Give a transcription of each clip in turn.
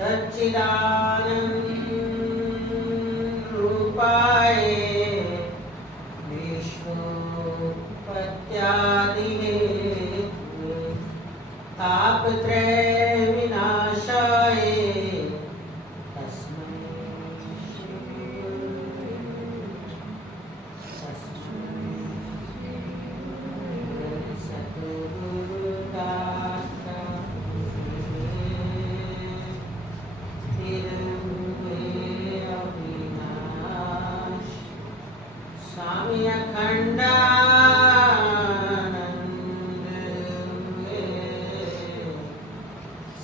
सच्चिदानंद रूपाय विष्णुपत्यादि Hathaway तापत्रय विनाशाय तस्मै स्वामी अखंडानंद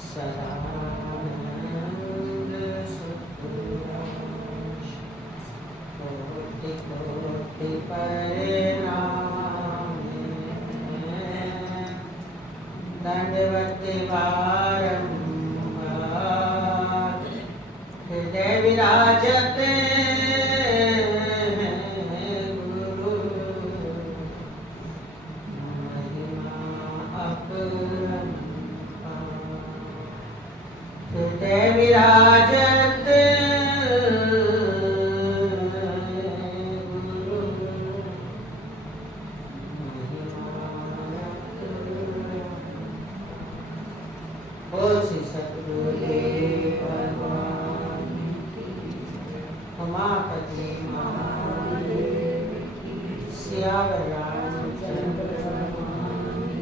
सदानंद सुखदाश कोटि कोटि परिणाम दंडवत बारंबार हृदय विराजते हृदय विराजत बोल श्री सतगुरुदेव भगवान उमापति महादेव सियावर रामचंद्र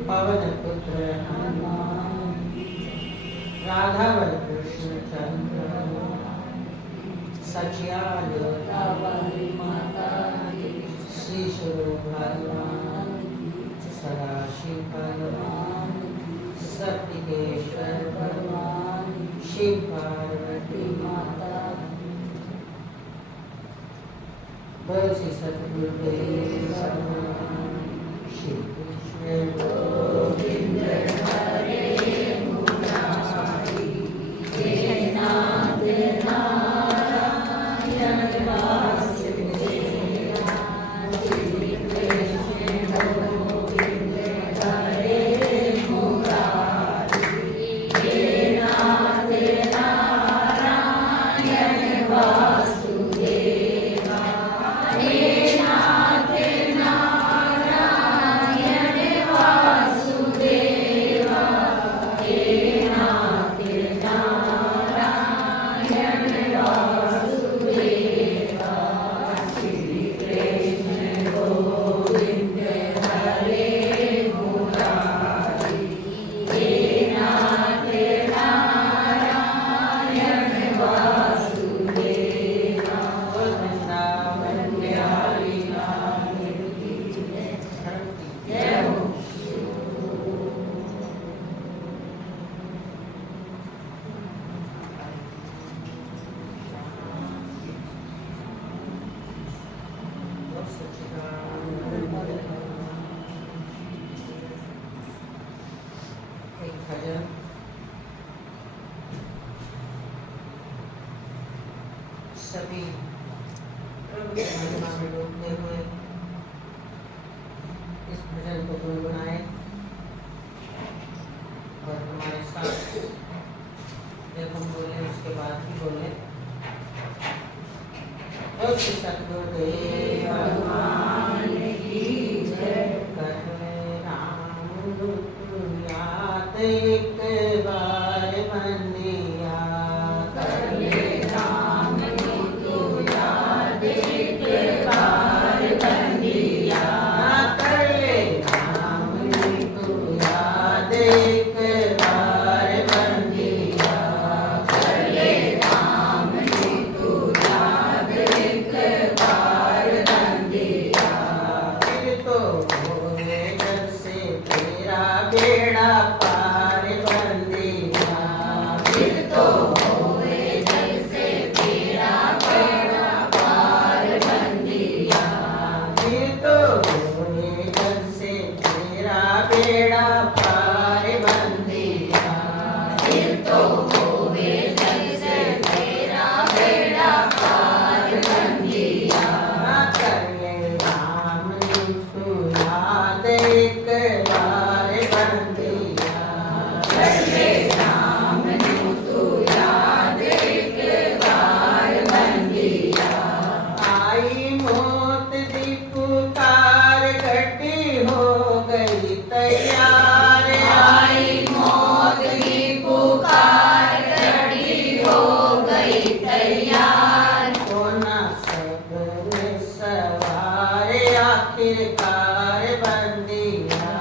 पवन पुत्र हनुमान राधावर कृष्ण चंद्र सचियालय माता श्री स्वरूप भगवान सदाशिव भगवान सत्यकेश्वर भगवान शिव पार्वती माता बोल श्री सतगुरुदेव भगवान श्री कृष्ण गोविंद हरे सभी प्रभु के महिमा में डूबते हुए इस भजन को गुनगुनाए और हमारे साथ जब हम बोले उसके बाद ही बोले और श्री सतगुरुदेव भगवान की जय कर राम दुख याद एक बार बनिया कर राम दुख याद एक बार आखिरकार बंदिया।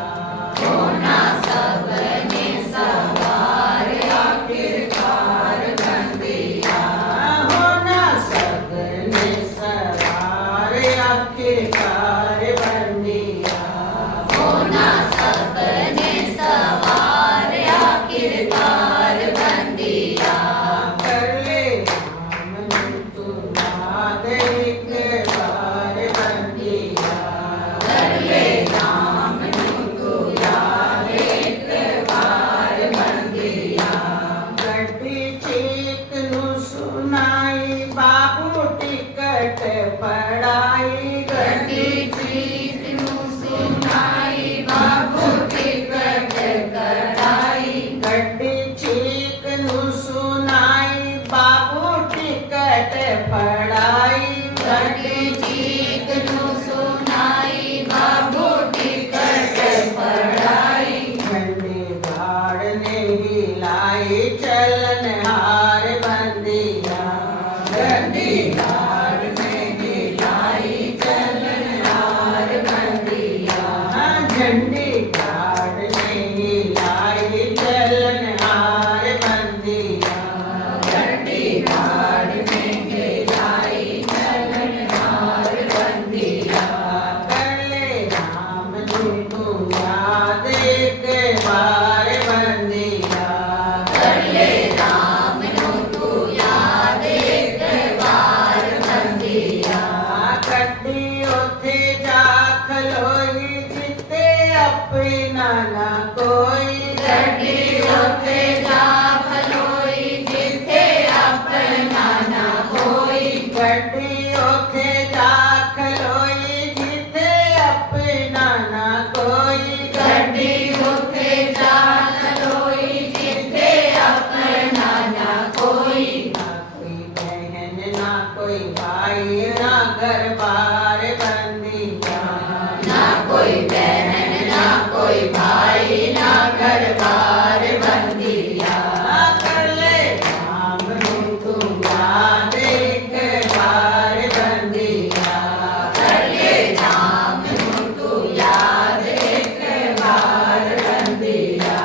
होना सबने सवार आखिरकार बंदिया। होना सबने सवार आखिरकार बंदिया। होना सबने सवार आखिरकार बंदिया। कर ले राम तू याद एक बार बंदिया। कर ले राम तू याद एक बार बंदिया। गड्डी चीक नू सुनाई बाबू टिकट पढ़ाई। गड्डी चीक नू सुनाई बाबू टिकट कढ़ाई। गड्डी चीक नू सुनाई बाबू टिकट पढ़ाई। गड्डी चीक नू सुनाई बाबू टिकट पढ़ाई। झंडे गाड़ ने हिलाई चलन हार बंदिया। गड्डी गाड़ ने हिलाई चलन हार बंदिया। झंडे गाड़ ने हिलाई चलन हार बंदिया। गड्डी गाड़ ने हिलाई चलन हार बंदिया। कर ले राम तू याद एक बार बंदिया। कर ले राम तू याद एक बार बंदिया। गड्डी उथे जा खलोई जिते अपना ना कोई। गड्डी उथे जा खलोई जिथे अपना ना कोई। गड्डी उथे जा खलोई जिते अपना ना कोई। गड्डी उथे जा खलोई जिथे अपना ना कोई। ना कोई बहन ना कोई भाई ना घर बार बंदिया। ना कोई बहन ना कोई भाई ना घर बार बंदिया। कर ले राम तू याद एक बार बंदिया। कर ले राम तू याद एक बार बंदिया।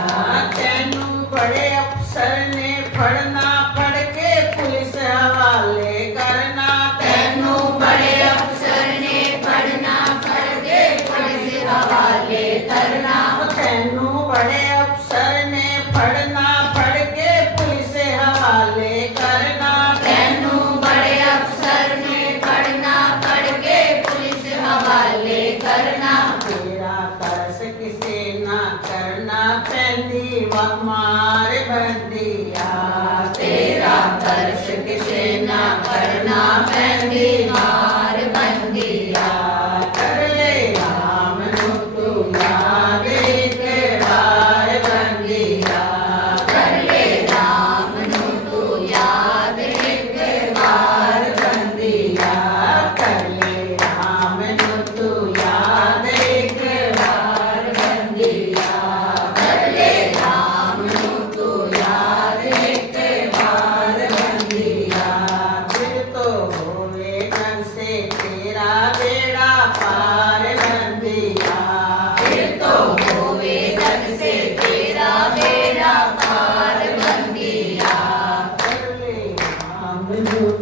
तेनू बड़े अफसर ने फड़ना फड़ के पुलिस हवाले करना। तैनू बड़े अफसर ने पढ़ना पढ़ के पुलिस हवाले करना। तेनू बड़े अफसर ने फड़ना फड़ के पुलिस हवाले करना। तैनू बड़े अफसर ने पढ़ना पढ़ के पुलिस हवाले करना। तेरा तरस किसे ना करना पैंदी वमार बंदिया। तेरा कर्ष किसे ना करना पैंदी मार बंदिया। कर ले राम तू याद एक बार बंदिया। कर ले राम तू याद एक बार बंदिया। कर ले राम तू याद एक बार बंदिया। कर ले राम तू याद एक बार बंदिया। फिर तो होवे ढंग से तेरा बेड़ा पार बंदिया। फिर तो होवे जग से तेरा बेड़ा पार बंदिया। कर ले राम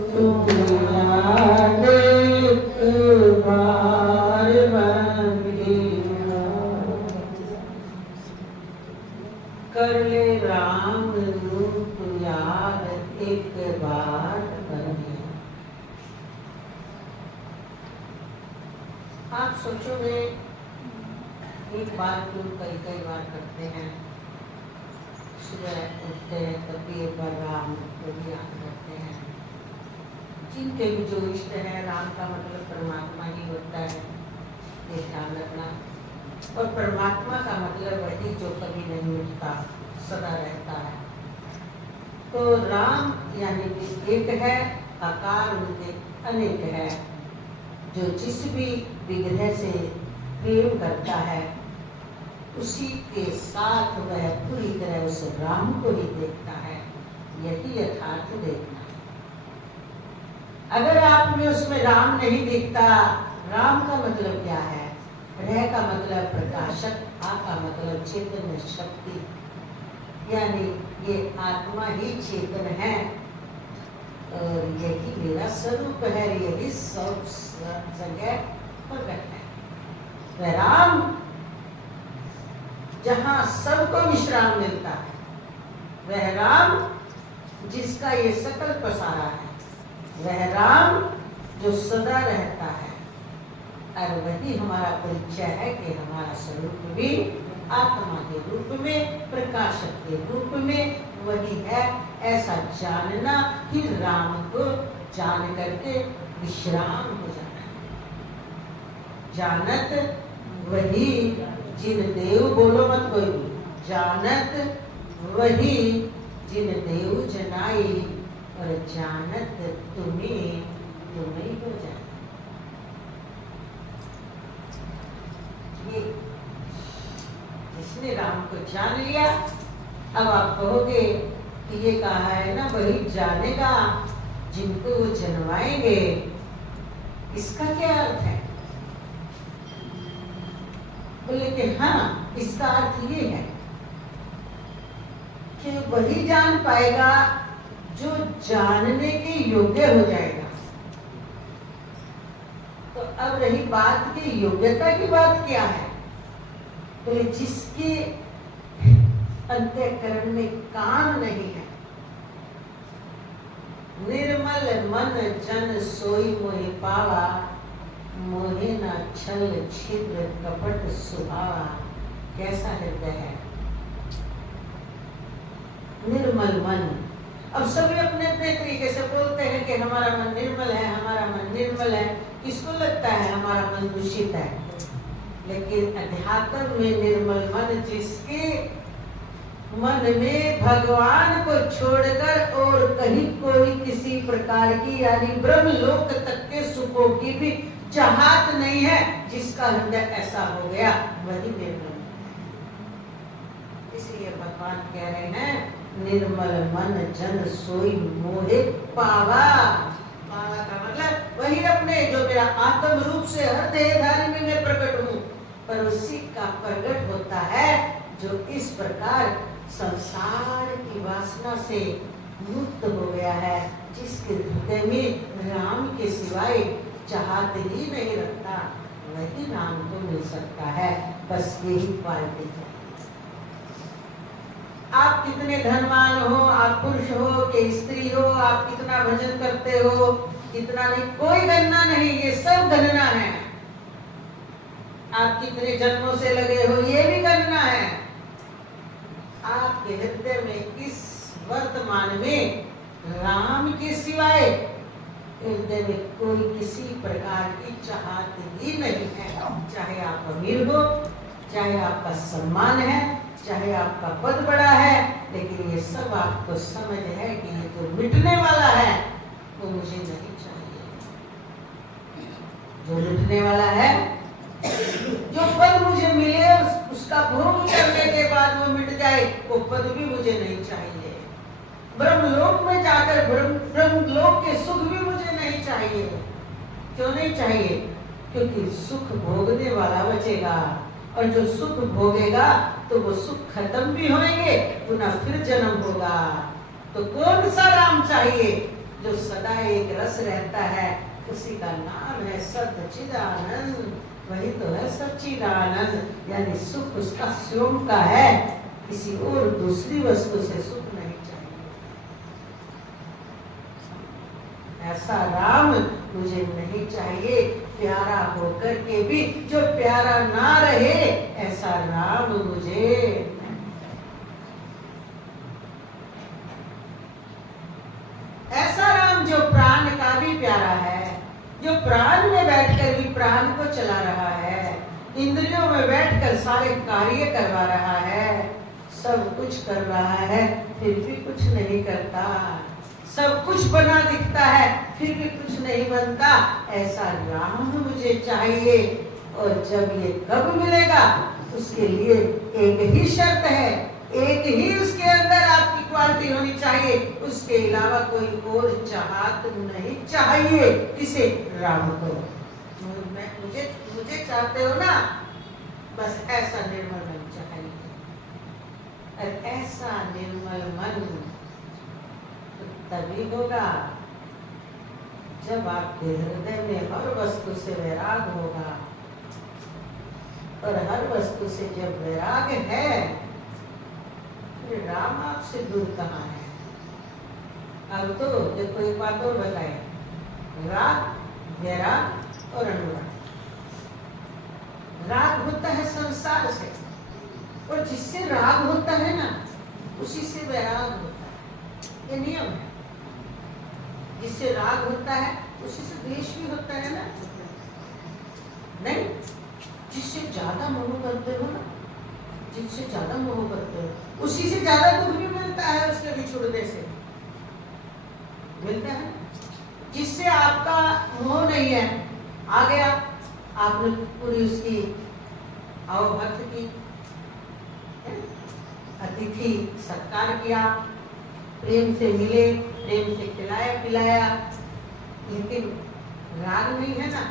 तू याद एक बार बंदिया। कर ले राम रूप याद एक बार बंदिया। आप सोचोगे एक बात क्यों कई कई बार करते हैं। सुबह उठते हैं तब भी एक बार राम को भी याद करते हैं। जिनके भी जो इष्ट है राम का मतलब परमात्मा ही होता है, ये ध्यान रखना। और परमात्मा का मतलब वही जो कभी नहीं मिटता, सदा रहता है। तो राम यानी कि एक है, आकार उनके अनेक है। जो जिस भी विग्रह से प्रेम करता है उसी के साथ वह पूरी तरह उस राम को ही देखता है। यही यथार्थ देखना है। अगर आप में उसमें राम नहीं दिखता, राम का मतलब क्या है? रह का मतलब प्रकाशक, आ का मतलब चेतन शक्ति, यानी ये आत्मा ही चेतन है और यही मेरा स्वरूप है, यही सब जगह प्रकट है। वह राम जहाँ सबको विश्राम मिलता है, वह राम जिसका ये सकल पसारा है, वह राम जो सदा रहता है, और वही हमारा परिचय है कि हमारा स्वरूप भी आत्मा के रूप में, प्रकाशक के रूप में वही है। ऐसा जानना ही राम को जान करके विश्राम हो जाना है। जानत वही जिन देव, बोलो मत कोई भी, जानत वही जिन देव जनाई, और जानत तुम्हें हो जाए। ये जिसने राम को जान लिया, अब आप कहोगे कि ये कहा है ना वही जानेगा जिनको वो जनवाएंगे, इसका क्या अर्थ है? बोले कि हाँ, इसका अर्थ ये है कि वही जान पाएगा जो जानने के योग्य हो जाएगा। तो अब रही बात की योग्यता की बात क्या है? बोले जिसके अंतःकरण में काम नहीं है, निर्मल मन जन सोई मोहि पावा, मोहे न छल छिद्र कपट सुभावा। कैसा हृदय है, निर्मल मन। अब सभी अपने अपने तरीके से बोलते हैं कि हमारा मन निर्मल है, हमारा मन निर्मल है। किसको लगता है हमारा मन दूषित है? लेकिन अध्यात्म में निर्मल मन जिसके मन में भगवान को छोड़कर और कहीं कोई किसी प्रकार की यानी ब्रह्मलोक तक के सुखों की भी चाहत नहीं है, जिसका हृदय ऐसा हो गया, वही निर्मल। इसलिए भगवान कह रहे हैं निर्मल मन जन सोई मोहे पावा। पावा का मतलब वही अपने जो मेरा आत्म रूप से हर देहधारी में मैं प्रकट हूँ, पर उसी का प्रकट होता है जो इस प्रकार संसार की वासना से मुक्त हो गया है, जिसके हृदय में राम के सिवाय चाहत ही नहीं रखता, वही राम को मिल सकता है। बस यही क्वालिटी है। आप कितने धनवान हो, आप पुरुष हो कि स्त्री हो, आप कितना भजन करते हो, कितना नहीं, कोई गणना नहीं, ये सब गणना है। आप कितने जन्मों से लगे हो, ये भी गणना है। आपके हृदय में इस वर्तमान में राम के सिवाय हृदय में कोई किसी प्रकार की चाहत ही नहीं है। चाहे आप अमीर हो, चाहे आपका सम्मान है, चाहे आपका पद बड़ा है, लेकिन ये सब आपको समझ है कि ये जो मिटने वाला है वो मुझे नहीं चाहिए। जो मिटने वाला है, जो पद मुझे मिले उसका भोग करने के बाद वो मिट जाए, वो पद भी मुझे नहीं चाहिए। ब्रह्मलोक में जाकर ब्रह्मलोक के सुख भी मुझे नहीं चाहिए। क्यों नहीं चाहिए? क्योंकि सुख भोगने वाला बचेगा, और जो सुख भोगेगा तो वो सुख खत्म भी होंगे, पुनः फिर जन्म होगा। तो कौन सा राम चाहिए? जो सदा एक रस रहता है, उसी का नाम है सच्चिदानंद। वही तो है सच्चिदानंद, यानी सुख उसका स्वयं का है, किसी और दूसरी वस्तु से सुख नहीं चाहिए। ऐसा राम मुझे नहीं चाहिए। प्यारा होकर के भी जो प्यारा ना रहे, ऐसा राम मुझे नहीं। ऐसा राम जो प्राण का भी प्यारा है, जो प्राण में बैठकर भी प्राण को चला रहा है, इंद्रियों में बैठकर सारे कार्य करवा रहा है, सब कुछ कर रहा है, फिर भी कुछ नहीं करता, सब कुछ बना दिखता है, फिर भी कुछ नहीं बनता। ऐसा राम मुझे चाहिए। और जब ये कब मिलेगा, उसके लिए एक ही शर्त है, एक ही उसके अंदर आपकी क्वालिटी होनी चाहिए, उसके अलावा कोई और चाहत नहीं चाहिए। किसे? राम को। मुझे चाहते हो ना, बस ऐसा निर्मल मन चाहिए। और ऐसा निर्मल मन तो तभी होगा जब आपके हृदय में हर वस्तु से वैराग होगा। और हर वस्तु से जब वैराग है, फिर राम आपसे दूर कहाँ है। अब तो देखो एक बात और बताए, राग, वैराग और अनुराग। राग होता है संसार से, और जिससे राग होता है ना, उसी से वैराग होता है। ये नियम है। जिससे राग होता है उसी से द्वेष भी होता है ना। नहीं, जिससे ज्यादा मोह करते हो ना, जिससे ज्यादा मोह करते हो, उसी से ज्यादा दुख भी मिलता है। उसके बिछुड़ने से मिलता है। जिससे आपका मोह नहीं है, आ गया, आपने पूरी उसकी आवभक्त की, अतिथि सत्कार किया, प्रेम से मिले, प्रेम से खिलाया पिलाया, लेकिन राग नहीं है ना,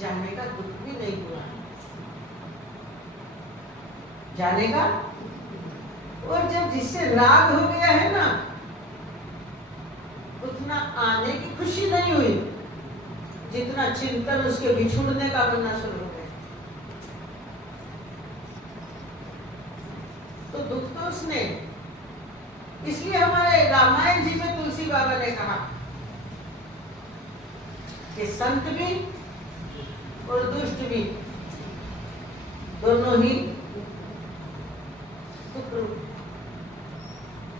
जाने का दुख भी नहीं हुआ, जाने का। और जब जिससे राग हो गया है ना, उतना आने की खुशी नहीं हुई जितना चिंतन उसके बिछुड़ने का बनना शुरू हो गया। तो दुख तो उसने, इसलिए हमारे रामायण जी में तुलसी बाबा ने कहा कि संत भी और दुष्ट भी दोनों ही दुख रूप।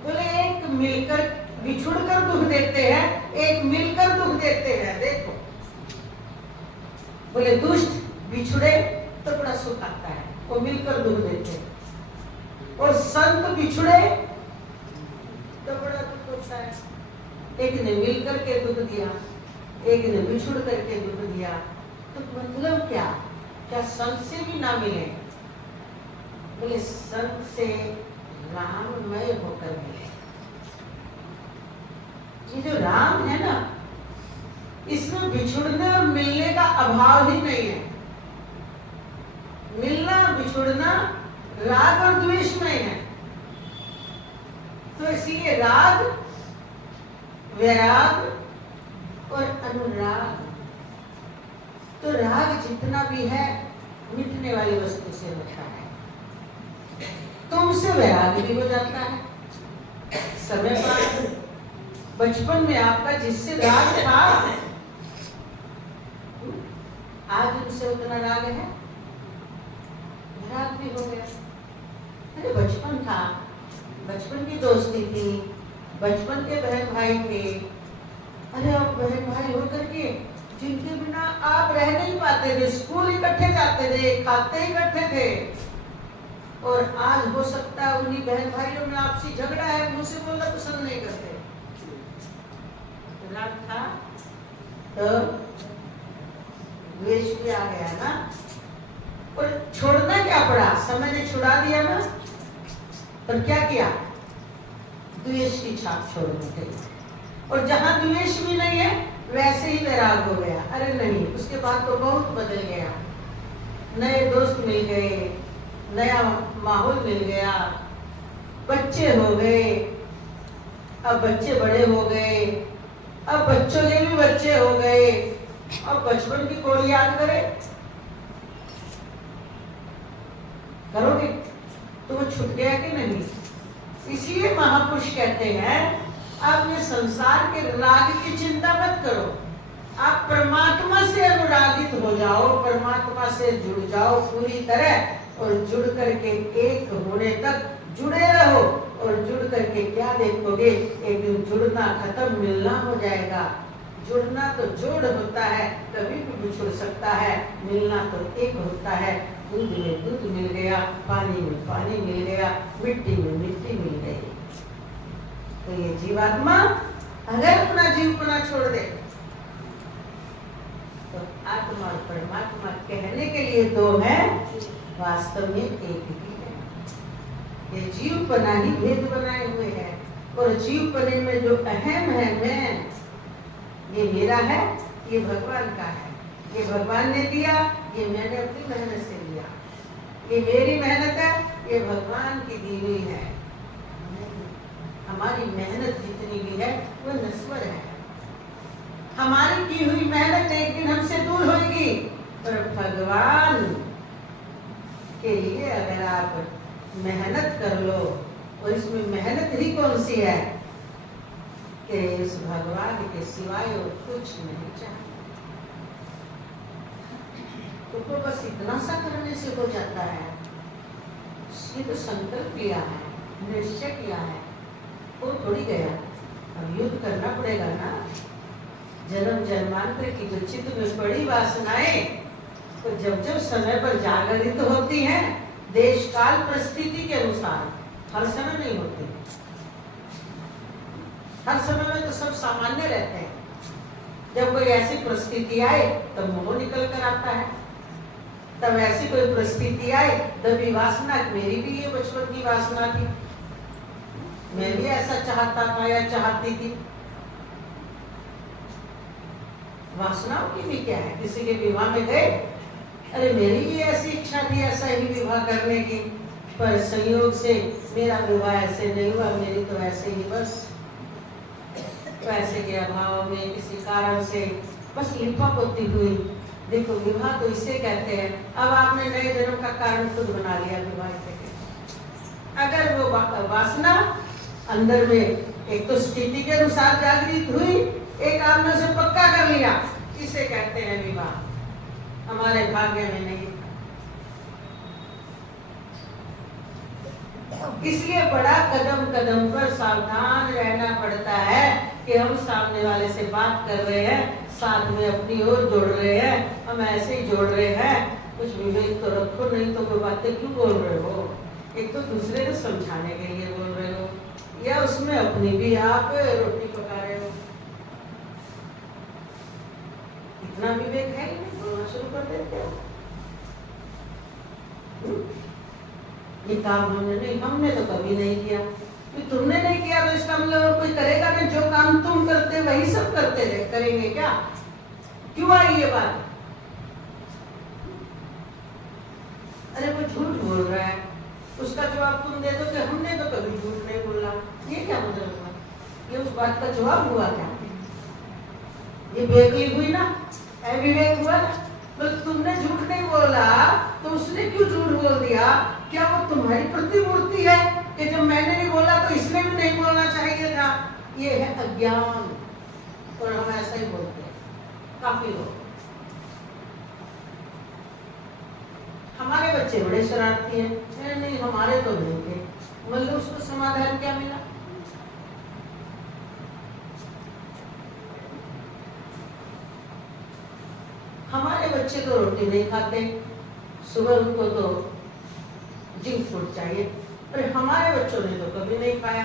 बोले एक मिलकर बिछुड़कर दुख देते हैं, एक मिलकर दुख देते हैं। देखो, बोले दुष्ट बिछुड़े तो बड़ा सुख आता है, वो मिलकर दुख देते हैं। और संत बिछुड़े तो बड़ा दुख होता है। एक ने मिल करके दुख दिया, एक ने बिछुड़ करके दुख दिया। तो मतलब क्या? क्या संत से भी ना मिले? बोले संत से राममय होकर मिले। ये जो राम है ना, इसमें बिछुड़ने और मिलने का अभाव ही नहीं है। मिलना बिछुड़ना राग और द्वेष में है। तो इसलिए राग, वैराग और अनुराग। तो राग जितना भी है मिटने वाली वस्तु से होता है, तुमसे वैराग भी हो जाता है समय पर। बचपन में आपका जिससे राग था, आज उनसे उतना राग है, वैराग भी हो गया। अरे बचपन था, बचपन की दोस्ती थी, बचपन के बहन भाई थे। अरे अब बहन भाई होकर के जिनके बिना आप रह नहीं पाते थे, स्कूल इकट्ठे जाते थे, खाते इकट्ठे थे, और आज हो सकता है उन्हीं बहन भाइयों में आपसी झगड़ा है, मुंह से बोलना पसंद नहीं करते। राग था तो द्वेष भी आ गया ना। और छोड़ना क्या पड़ा? समय ने छुड़ा दिया ना। पर क्या किया? द्वेष की छाप छोड़नी चाहिए। और जहां द्वेष भी नहीं है वैसे ही वैराग हो गया। अरे नहीं, उसके बाद तो बहुत बदल गया। नए दोस्त मिल गए, नया माहौल मिल गया, बच्चे हो गए, अब बच्चे बड़े हो गए, अब बच्चों के भी बच्चे हो गए। अब बचपन की कौन याद करे? करोगे तो वो छूट गया कि नहीं? इसलिए महापुरुष कहते हैं आप ये संसार के राग की चिंता मत करो, आप परमात्मा से अनुरागित हो जाओ, परमात्मा से जुड़ जाओ पूरी तरह, और जुड़ करके एक होने तक जुड़े रहो। और जुड़ करके क्या देखोगे? एक दिन जुड़ना खत्म, मिलना हो जाएगा। जुड़ना तो जोड़ होता है, कभी भी बिछुड़ सकता है। मिलना तो एक होता है। दूध में दूध मिल गया, पानी में पानी मिल गया, मिट्टी में मिट्टी मिल गई। तो ये जीवात्मा अगर अपना जीवपना छोड़ दे तो आत्मा और परमात्मा कहने के लिए दो है, वास्तव में एक ही है। ये जीवपना ही भेद बनाए हुए है। और जीवपने में जो अहम है, मैं, ये मेरा है, ये भगवान का है, ये भगवान ने दिया, ये मैंने अपनी मेहनत से लिया। ये मेरी मेहनत है, ये भगवान की दी हुई है। हमारी मेहनत जितनी भी है वो नश्वर है। हमारी की हुई मेहनत एक दिन हमसे दूर होगी, पर भगवान के लिए अगर आप मेहनत कर लो, और इसमें मेहनत ही कौन सी है कि उस भगवान के सिवाय और कुछ नहीं चाहिए, तो बस इतना सा करने से हो जाता है। ये तो संकल्प लिया है, निश्चय किया है, वो थोड़ी गया। अब युद्ध करना पड़ेगा ना। जन्म जन्मांतर की जो चित्त में बड़ी वासनाएं, तो जब जब समय पर जागृत होती हैं, देश काल परिस्थिति के अनुसार, हर समय नहीं होती। हर समय में तो सब सामान्य रहते हैं। जब कोई ऐसी परिस्थिति आए तब मोह निकल कर आता है। तब ऐसी कोई परिस्थिति आए तब भी वासना, मेरी भी ये बचपन की वासना थी, मैं भी ऐसा चाहता था या चाहती थी। वासनाओं की भी क्या है, किसी के विवाह में गए, अरे मेरी भी ऐसी इच्छा थी ऐसा ही विवाह करने की, पर संयोग से मेरा विवाह ऐसे नहीं हुआ, मेरी तो ऐसे ही बस पैसे के अभाव में किसी कारण से बस लिपा पोती हुई। देखो विवाह तो इसे कहते हैं। अब आपने नए जन्म का कारण खुद बना लिया विवाह इसे कहते। अगर वो वासना अंदर में एक तो स्थिति के अनुसार जागृत हुई, एक आपने उसे पक्का कर लिया, इसे कहते हैं विवाह। हमारे भाग्य में नहीं। इसलिए बड़ा कदम कदम पर सावधान रहना पड़ता है कि हम सामने वाले से बात कर रहे हैं, साथ में अपनी ओर जोड़ रहे हैं, हम ऐसे ही जोड़ रहे हैं, कुछ विवेक तो रखो, नहीं तो वो बातें क्यों बोल रहे हो। एक तो दूसरे को समझाने के लिए बोल रहे हो, या उसमें अपनी भी आप रोटी पका रहे हो। इतना विवेक है ही नहीं, बोलना शुरू कर देते हो। ये काम हमने तो कभी नहीं किया। तुमने नहीं किया तो इसका मतलब और कोई करेगा नहीं। जो काम तुम करते वही सब करते रहे, करेंगे क्या? क्यों आई ये बात? अरे वो झूठ बोल रहा है, उसका जवाब तुम दे दो कि हमने तो कभी झूठ नहीं बोला। ये क्या मतलब हुआ? ये उस बात का जवाब हुआ क्या? ये बेवकूफी हुई ना, अविवेक हुआ ना। तो तुमने झूठ नहीं बोला तो उसने क्यों झूठ बोल दिया? क्या वो तुम्हारी प्रतिमूर्ति है कि जब मैंने नहीं बोला तो इसने भी नहीं बोलना चाहिए था? ये है अज्ञान, और हम ऐसा ही बोलते हैं काफी लोग। हमारे बच्चे बड़े शरारती हैं, नहीं हमारे तो नहीं थे। मतलब उसको समाधान क्या मिला? हमारे बच्चे तो रोटी नहीं खाते, सुबह उनको तो जंक फूड चाहिए, अरे हमारे बच्चों ने तो कभी नहीं खाया।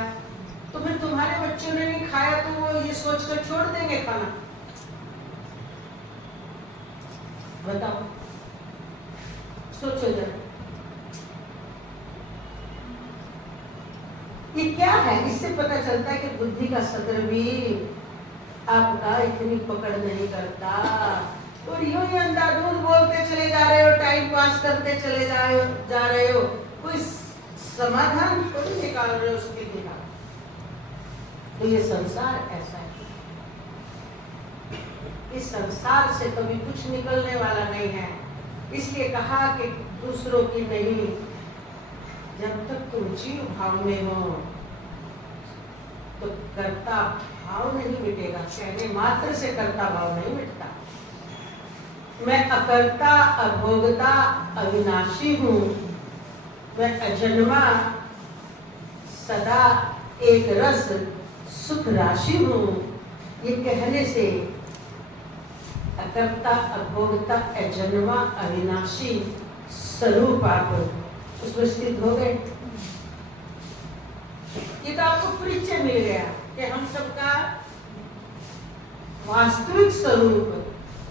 तो फिर तुम्हारे बच्चों ने नहीं खाया तो वो ये सोचकर छोड़ देंगे खाना? बताओ, सोचो जरा। ये क्या है? इससे पता चलता है कि बुद्धि का सत्र भी आपका इतनी पकड़ नहीं करता, और यूं ही अंधाधुंध बोलते चले जा रहे हो, टाइम पास करते चले जा रहे हो, कोई समाधान थोड़ी निकाल रहे हो उसके बिना। तो ये संसार ऐसा है, इस संसार से कभी कुछ निकलने वाला नहीं है। इसलिए कहा कि दूसरों की नहीं, जब तक तुम जीव भाव में हो तो कर्ता भाव नहीं मिटेगा। कहने मात्र से कर्ता भाव नहीं मिटता। मैं अकर्ता, अभोगता, अविनाशी हूँ, मैं अजन्मा, सदा एक रस सुख राशि हूँ। ये कहने से अकर्ता, अभोगता, अजन्मा, अविनाशी स्वरूप आप उसमें स्थित हो गए। ये तो आपको परिचय मिल गया कि हम सबका वास्तविक स्वरूप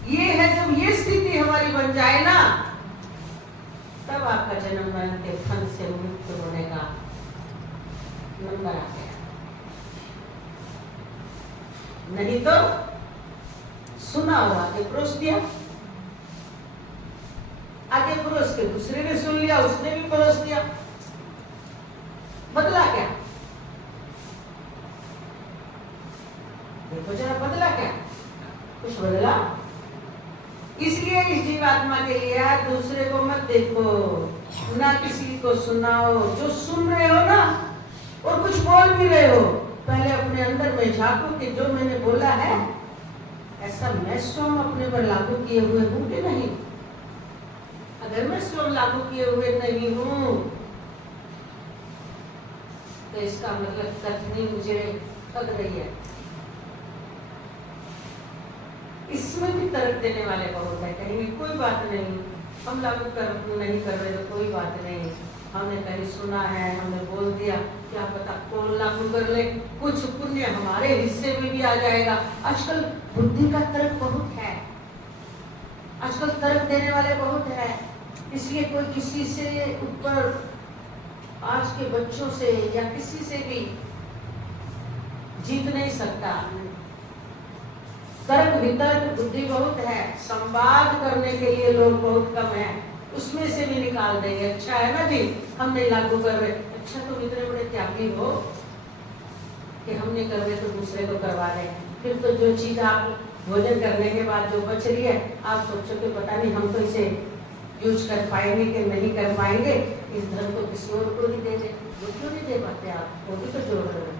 ये है। जब ये स्थिति हमारी बन जाए ना, तब आपका जन्म मरण के फन से मुक्त होने का नंबर आ गया। नहीं तो सुना और आगे परोस दिया। आगे परोस के दूसरे ने सुन लिया, उसने भी परोस दिया, बदला क्या? देखो जरा बदला क्या? कुछ बदला? इसलिए इस जीवात्मा के लिए दूसरे को मत देखो, ना किसी को सुनाओ। जो सुन रहे हो ना और कुछ बोल भी रहे हो, पहले अपने अंदर में झांको कि जो मैंने बोला है ऐसा मैं स्वयं अपने पर लागू किए हुए हूं कि नहीं। अगर मैं स्वयं लागू किए हुए नहीं हूं तो इसका मतलब कथनी मुझे ठग रही है। इसमें भी तर्क देने वाले बहुत है, कहीं कोई बात नहीं, हम लागू नहीं कर रहे तो कोई बात नहीं, हमने कहीं सुना है, हमने बोल दिया, क्या पता कौन लागू कर ले, कुछ पुण्य हमारे हिस्से में भी आ जाएगा। आजकल बुद्धि का तर्क बहुत है, आजकल तर्क देने वाले बहुत है, इसलिए कोई किसी से ऊपर, आज के बच्चों से या किसी से भी जीत नहीं सकता। तर्क वितर्क बुद्धि बहुत है, संवाद करने के लिए लोग बहुत कम है, उसमें से भी निकाल देंगे। अच्छा है ना जी, हम नहीं लागू कर रहे, अच्छा तुम इतने बड़े त्यागी हो कि हम नहीं कर रहे तो दूसरे को करवा रहे। फिर तो जो चीज आप भोजन करने के बाद जो बच रही है, आप सोचो कि पता नहीं हम तो इसे यूज कर पाएंगे कि नहीं कर पाएंगे, इस धन को किसी और को नहीं दे दे। वो क्यों नहीं दे पाते आप? वो भी तो जोड़ रहे हैं।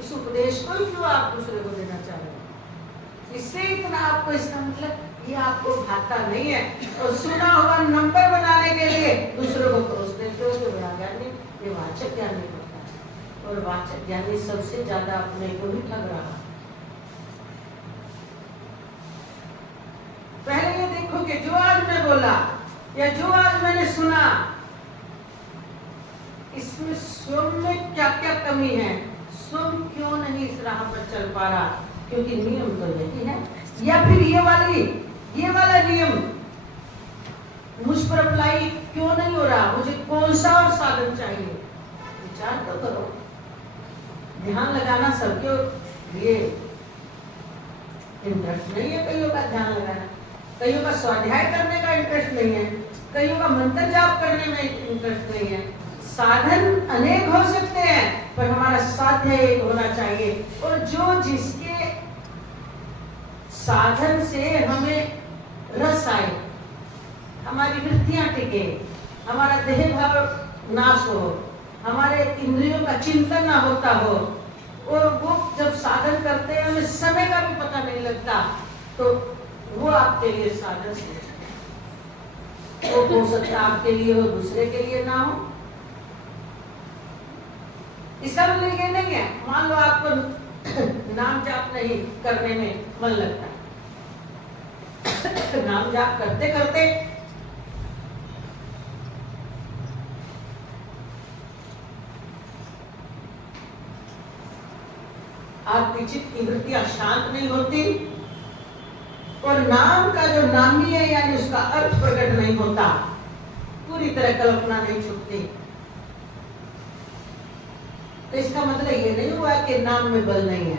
इस उपदेश को ही क्यों आप दूसरे को देना चाह रहे हो? इससे इतना आपको, इसका मतलब ये आपको भाता नहीं है, और सुना हुआ नंबर बनाने के लिए दूसरों को परोस देते हो कि ज्ञानी, ये वाचक ज्ञानी होता है, और वाचक ज्ञानी सबसे ज्यादा अपने को ही ठग रहा। पहले ये देखो कि जो आज मैं बोला या जो आज मैंने सुना, इसमें स्वयं में क्या क्या कमी है, स्वयं क्यों नहीं इस राह पर चल पा रहा, क्योंकि नियम तो यही है। या फिर ये वाला नियम मुझ पर अप्लाई क्यों नहीं हो रहा, मुझे कौन सा और साधन चाहिए, विचार तो करो। ध्यान लगाना सबके लिए इंटरेस्ट नहीं है, कईयों का ध्यान लगाना, कईयों का स्वाध्याय करने का इंटरेस्ट नहीं है, कईयों का मंत्र जाप करने में इंटरेस्ट नहीं है। साधन अनेक हो सकते हैं, पर हमारा साध्य एक होना चाहिए, और जो जिसके साधन से हमें रस आए, हमारी वृत्तियां टिके, हमारा देह भाव नाश हो, हमारे इंद्रियों का चिंतन ना होता हो, और वो जब साधन करते हैं हमें समय का भी पता नहीं लगता, तो वो आपके लिए साधन वो हो सकता आपके लिए हो, दूसरे के लिए ना हो। इसका मतलब ये नहीं है, मान लो आपको नाम जाप नहीं करने में मन लगता है, नाम जाप करते करते आपकी चित्त की वृत्तियां शांत नहीं होती, और नाम का जो नामी है यानी उसका अर्थ प्रकट नहीं होता, पूरी तरह कल्पना नहीं छूटती, तो इसका मतलब ये नहीं हुआ कि नाम में बल नहीं है,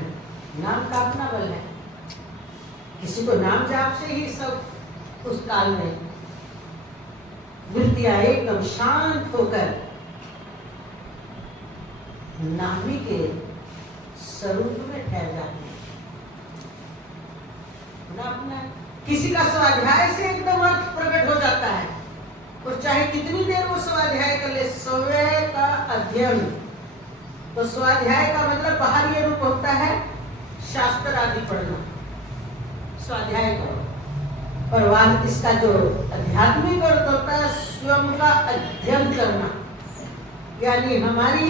नाम का अपना बल है। किसी को नाम जाप से ही सब उस काल में वृत्तियां एकदम शांत होकर नामी के स्वरूप में ठहर जाती है ना। अपना किसी का स्वाध्याय से एकदम अर्थ प्रकट हो जाता है, और चाहे कितनी देर वो स्वाध्याय कर ले, स्वय का अध्ययन, तो स्वाध्याय का मतलब बाहरी रूप होता है शास्त्र आदि पढ़ना, स्वाध्याय करो, और वह इसका जो आध्यात्मिक अर्थ होता है स्वयं का अध्ययन करना, यानी हमारी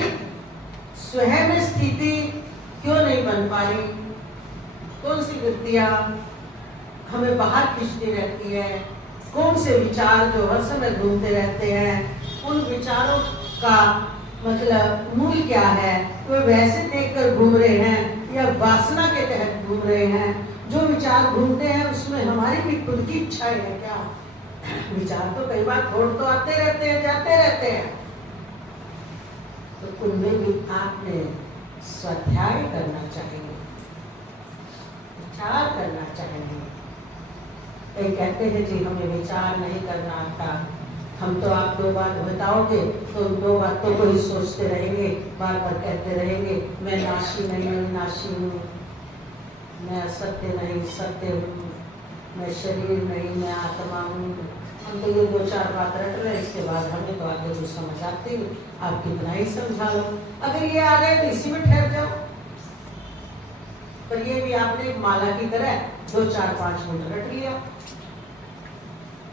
स्वयं में स्थिति क्यों नहीं बन पा रही, कौन सी वृत्तियां हमें बाहर खींचती रहती है, कौन से विचार जो हर समय घूमते रहते हैं, उन विचारों का मतलब मूल क्या है, वे वैसे देखकर घूम रहे हैं या वासना के तहत घूम रहे हैं, जो विचार घूमते हैं उसमें हमारी भी खुद की इच्छा है क्या। विचार तो कई बार थोड़ तो आते रहते हैं, जाते रहते हैं, तो उनमें भी आपने स्वाध्याय करना चाहिए, विचार करना चाहिए, कई कहते हैं जी हमें विचार नहीं करना आता, हम तो आप 2 बात बताओगे तो उन 2 बातों को ही सोचते रहेंगे, बार बार कहते रहेंगे मैं नाशी नहीं हूँ, नाशी हूँ, मैं असत्य नहीं सत्य हूँ, मैं शरीर नहीं मैं आत्मा हूँ। हम तो ये 2-4 बात रट रहे, इसके बाद हमें तो आगे कुछ समझ आती नहीं, आप कितना ही समझा लो। अगर ये आ गए तो इसी में ठहर जाओ। पर ये भी आपने माला की तरह 2-4-5 मिनट रट लिया,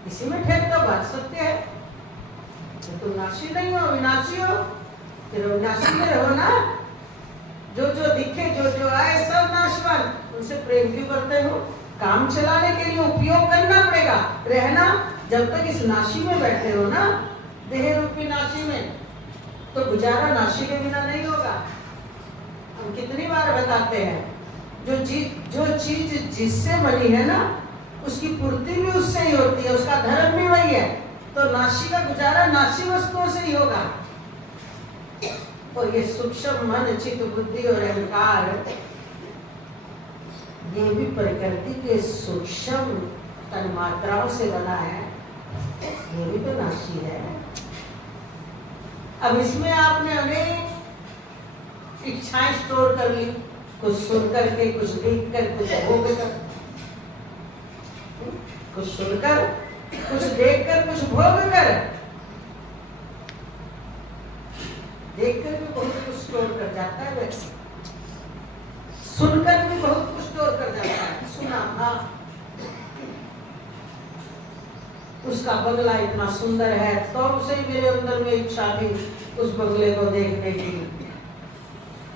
इसी में ठहर जाओ, बात सत्य है। तो तुम नाशी नहीं हो विनाशी हो, फिर विनाशी में रहो ना। जो जो दिखे जो जो आए सब नाशवान, उनसे प्रेम क्यों करते हो? काम चलाने के लिए उपयोग करना पड़ेगा। रहना जब तक इस नाशी में बैठे हो ना, देह रूपी नाशी में, तो गुजारा नाशी के बिना नहीं होगा। हम कितनी बार बताते हैं, जो चीज जिससे बनी है ना, उसकी पूर्ति भी उससे ही होती है, उसका धर्म भी वही है। तो नाशी का गुजारा नाशी वस्तुओं से ही होगा। और ये सूक्ष्म मन चित्त बुद्धि और अहंकार, ये भी प्रकृति के सूक्ष्म तन्मात्राओं से बना है, ये भी तो नाशी है। अब इसमें आपने अनेक इच्छाएं स्टोर कर ली, कुछ सुन करके, कुछ देख कर, कुछ भोग कर, कुछ सुनकर, कुछ देख कर, कुछ भोग कर। देख कर भी बहुत कुछ स्टोर कर जाता है व्यक्ति, सुनकर भी बहुत कुछ स्टोर कर जाता है। सुना हाँ उसका बंगला इतना सुंदर है, तो से ही मेरे अंदर में इच्छा थी उस बंगले को देखने की।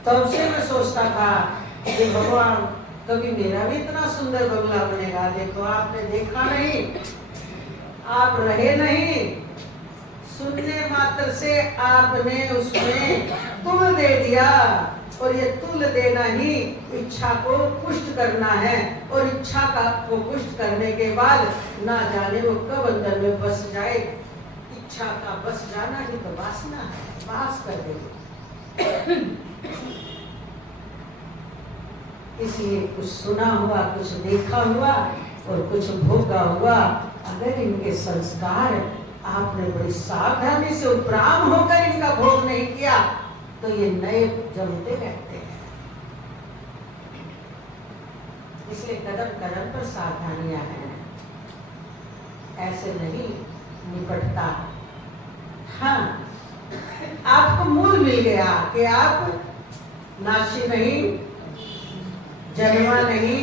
तब से मैं सोचता था कि भगवान कभी मेरा भी इतना सुंदर बंगला बनेगा। देखो आपने देखा नहीं, आप रहे नहीं, सुनने मात्र से आपने उसमें तुल दे दिया। और ये तुल देना ही इच्छा को पुष्ट करना है। और इच्छा को पुष्ट करने के बाद ना जाने वो कब अंदर में बस जाए। इच्छा का बस जाना ही तो वासना है, वास कर देगी। इसलिए कुछ सुना हुआ, कुछ देखा हुआ और कुछ भोगा हुआ, अगर इनके संस्कार आपने बड़ी सावधानी से उपराम होकर इनका भोग नहीं किया, तो ये नए जमते रहते हैं। इसलिए कदम कदम पर सावधानियां हैं, ऐसे नहीं निपटता। हाँ, आपको मूल मिल गया कि आप नाशी नहीं, जन्मा नहीं,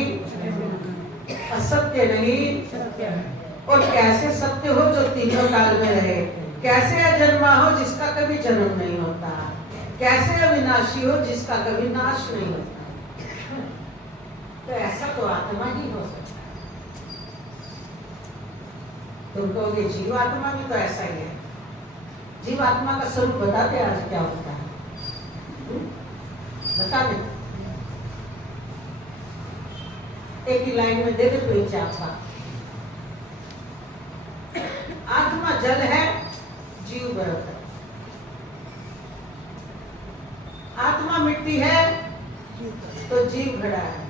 असत्य नहीं। और कैसे सत्य हो जो तीनों काल में रहे, कैसे अजन्मा हो जिसका कभी जन्म नहीं होता, कैसे अविनाशी हो जिसका कभी नाश नहीं होता। तो ऐसा तो आत्मा ही हो सकता है। तुम कहोगे जीवात्मा भी तो ऐसा ही है। जीवात्मा का स्वरूप बताते आज क्या होता है, बता दे। एक ही लाइन में दे दे कोई आपका। आत्मा जल है, जीव बर्फ है। आत्मा मिट्टी है तो जीव घड़ा है।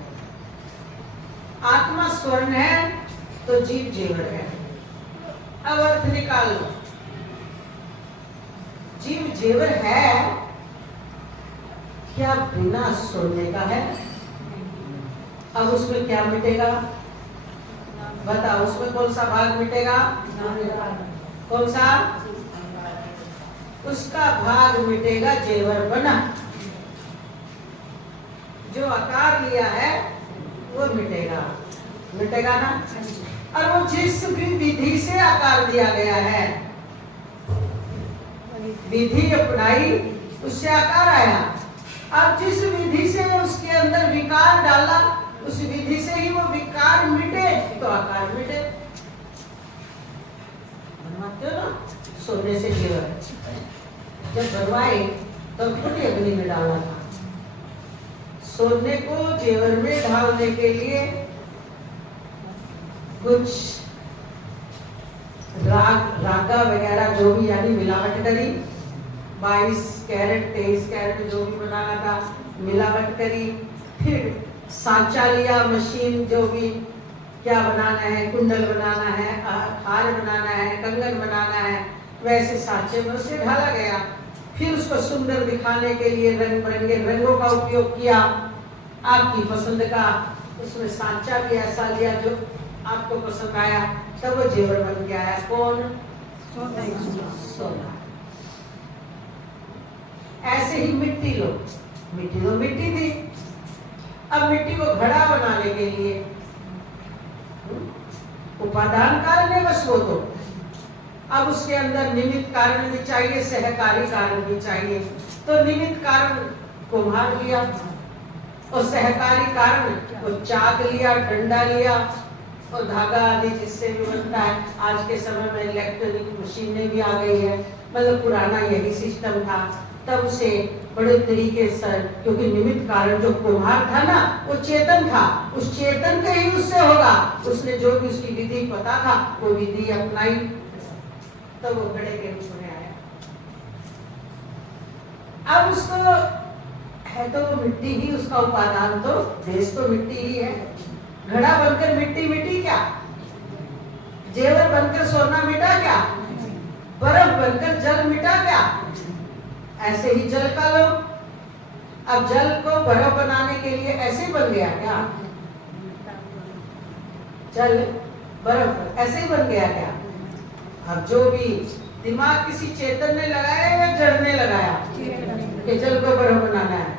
आत्मा स्वर्ण है तो जीव जेवर है। अब अर्थ निकाल लो। जीव जेवर है क्या बिना सोने का है? अब उसमें क्या मिटेगा बताओ, उसमें कौन सा भाग मिटेगा? कौन सा? उसका भाग मिटेगा जेवर बना, जो आकार लिया है वो मिटेगा, मिटेगा ना। और वो जिस भी विधि से आकार दिया गया है, विधि अपनाई उससे आकार आया। अब जिस विधि से उसके अंदर विकार डाला, उस विधि से ही वो विकार मिटे तो आकार मिटे। बनवाते हो ना सोने से जेवर, जब बनवाए तब खुद ही अग्नि में डाला था। सोने को जेवर में ढालने के लिए कुछ रागा वगैरह जो भी यानी मिलावट करी, 22 कैरेट 23 कैरेट जो भी बनाना था मिलावट करी, फिर सांचा लिया मशीन जो भी क्या बनाना है, कुंडल बनाना है, हार बनाना है, कंगन बनाना है, वैसे सांचे में उसे ढाला गया। फिर उसको सुंदर दिखाने के लिए रंग बिरंगे रंगों का उपयोग किया, आपकी पसंद का उसमें सांचा भी ऐसा लिया जो आपको पसंद आया, तब वो जेवर बन के आया। कौन? सोना। ऐसे ही मिट्टी लो, मिट्टी तो मिट्टी थी, अब मिट्टी को घड़ा बनाने के लिए उपादान कारण है बस वो तो, अब उसके अंदर निमित्त कारण भी चाहिए, सहकारी कारण भी चाहिए। तो निमित्त कारण कुम्हार लिया और सहकारी कारण वो चाक लिया, डंडा लिया और धागा आदि जिससे भी बनता है। आज के समय में इलेक्ट्रॉनिक मशीनें भी आ गई है, मतलब पुराना यही सिस्टम था। तब से बड़े तरीके से, क्योंकि निमित्त कारण जो कुम्हार था ना वो चेतन था, उस चेतन का ही उससे होगा, उसने जो भी उसकी विधि पता था वो विधि अपनाई, तो वो घड़े के रूप में आया। अब उसको है तो वो मिट्टी ही उसका उपादान, तो देश तो मिट्टी ही है। घड़ा बनकर मिट्टी मिटी क्या? जेवर बनकर सोना मिटा क्या? बर्फ बनकर जल मिटा क्या? ऐसे ही जल का लो, अब जल को बर्फ बनाने के लिए ऐसे बन गया क्या? जल बर्फ ऐसे ही बन गया क्या? अब जो भी दिमाग किसी चेतन ने लगाया या जड़ ने लगाया कि जल को बर्फ बनाना है।